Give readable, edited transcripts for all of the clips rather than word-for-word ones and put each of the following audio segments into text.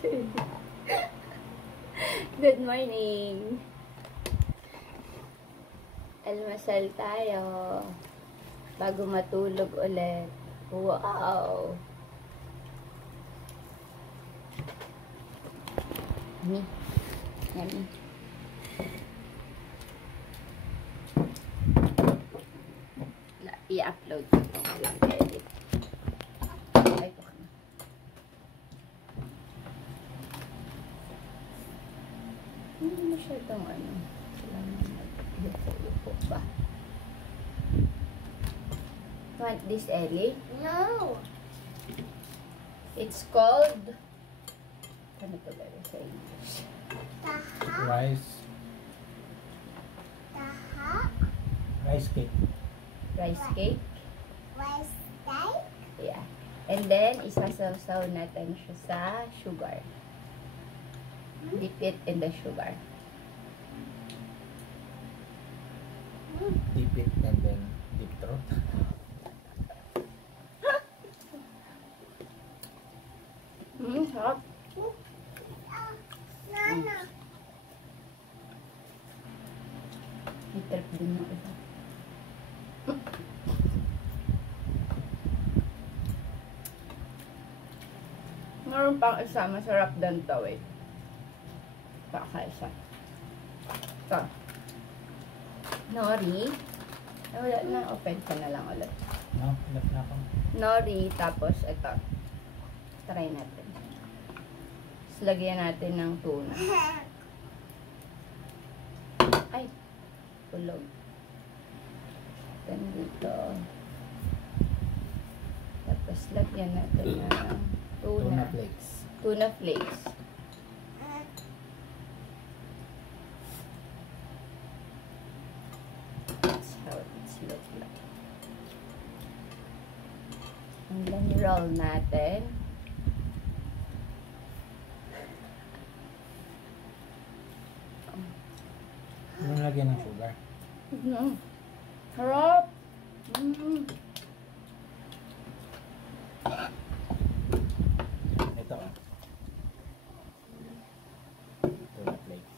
Good morning. Almasal tayo. Bago matulog ulit. Wow. Yummy. Yummy. I-upload ko ito. Walang edit. Ay, ito ka na. Hindi masyadong ano. Upo ba? Want this, Ellie? No. It's called... Ano ito ba sa English? Rice. Rice cake. Rice cake? Rice cake? Yeah. And then, isasawsaw natin siya sa sugar. Dip it in the sugar. Dip it and then deep throat. Sarap. Nana. May trip din yung isa. Meron pang isa, masarap din to, wait. Kakaisa. Ito. Nori. Wala na, open ko na lang ulit. No, hanap na ako. Nori, tapos ito. Try natin. Tapos lagyan natin ng tuna. Ay, tulog. Then dito. Tapos lagyan natin ng Tuna flakes. Tuna flakes. That's how it looks like. And then roll natin. Ano lagyan ng sugar? Harap! Ito. Tuna flakes.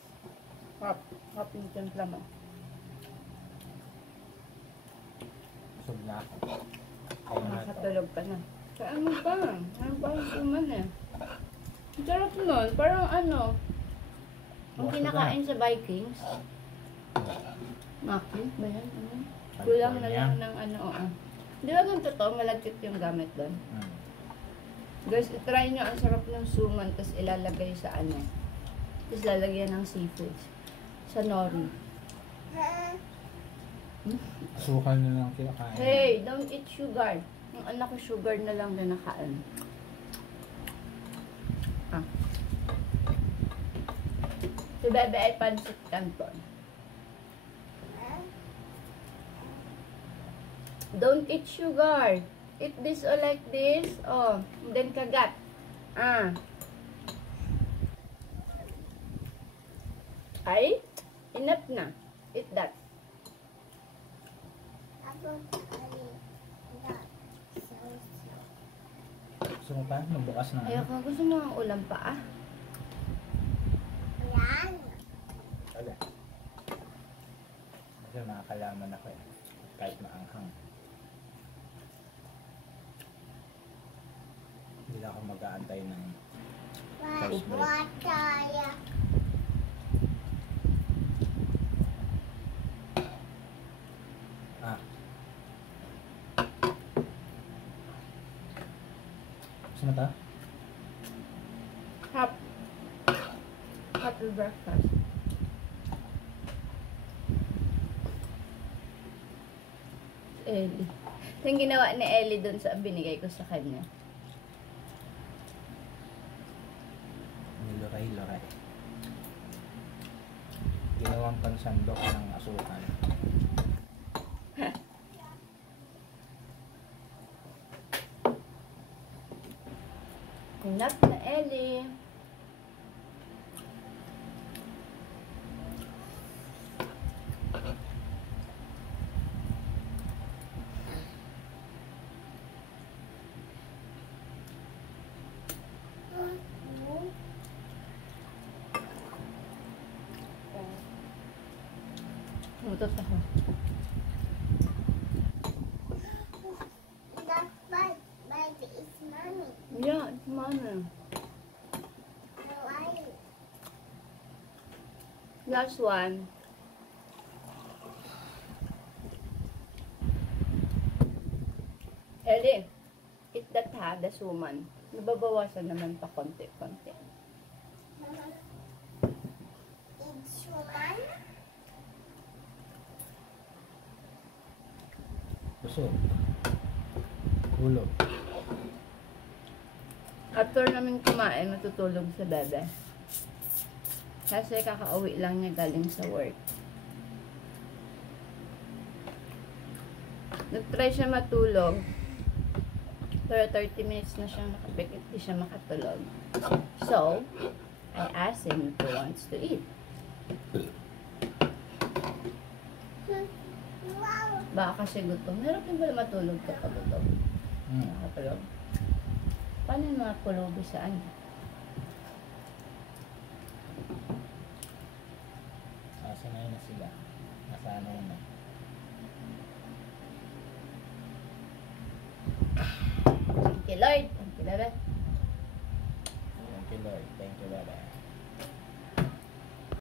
Harap. Harap yung timpla mo. Busog na ako. Kaya nga ito. Nakatulog ka na. Sa ano pa? Ano pa yung suman eh? Ang sarap nun. Parang ano? Ang kinakain sa Vikings. Maki ba yan? Ano? Kulang na lang ng ano. Di ba ganito to? Malagkit yung gamit doon. Guys, itry nyo. Ang sarap ng suman. Tapos ilalagay sa ano. Tapos lalagyan ng seafoods. Sa nori. Asukal na lang kinakain. Hey, don't eat sugar. Yung anak ko sugar na lang na nakain. Si Bebe ay pancit canton. Don't eat sugar. Eat this or like this. Oh, and then kagat. Ay, enough na. Eat that. Gusto mo pa? Magbukas na. Ayoko, gusto mo ang ulam pa Yan. Wala. Kasi makakalaman ako eh. Kahit maanghang. Hindi na ako mag-aantay ng first break. Wataya. Gusto mo ito? Happy breakfast. Ellie. Yung ginawa ni Ellie dun sa binigay ko sa kanya. Niluray-luray. Ginawang pansandok ng asukal. Enough na, Ellie. Buntot ako. That baby is mommy. Yeah, it's mama. Why? Last one. Ellie, eat that ha, the suman. Nababawasan naman pa konti-konti. It's human. Busog. Hulog. After namin kumain, matutulog sa bebe. Kasi kakauwi lang niya galing sa work. Nag-try siya matulog. Pero 30 minutes na siyang nakapikit, di siya makatulog. So, I asked him if he wants to eat. Wow. Baka kasi gutom. Meron din ba matulog kapag gutom? Nakatulog. Paano yung mga pulubi saan? Sasanay na sila. Nasanay na. Thank you, Lord. Thank you, Lord. Thank you, Lord. Thank you, Baba.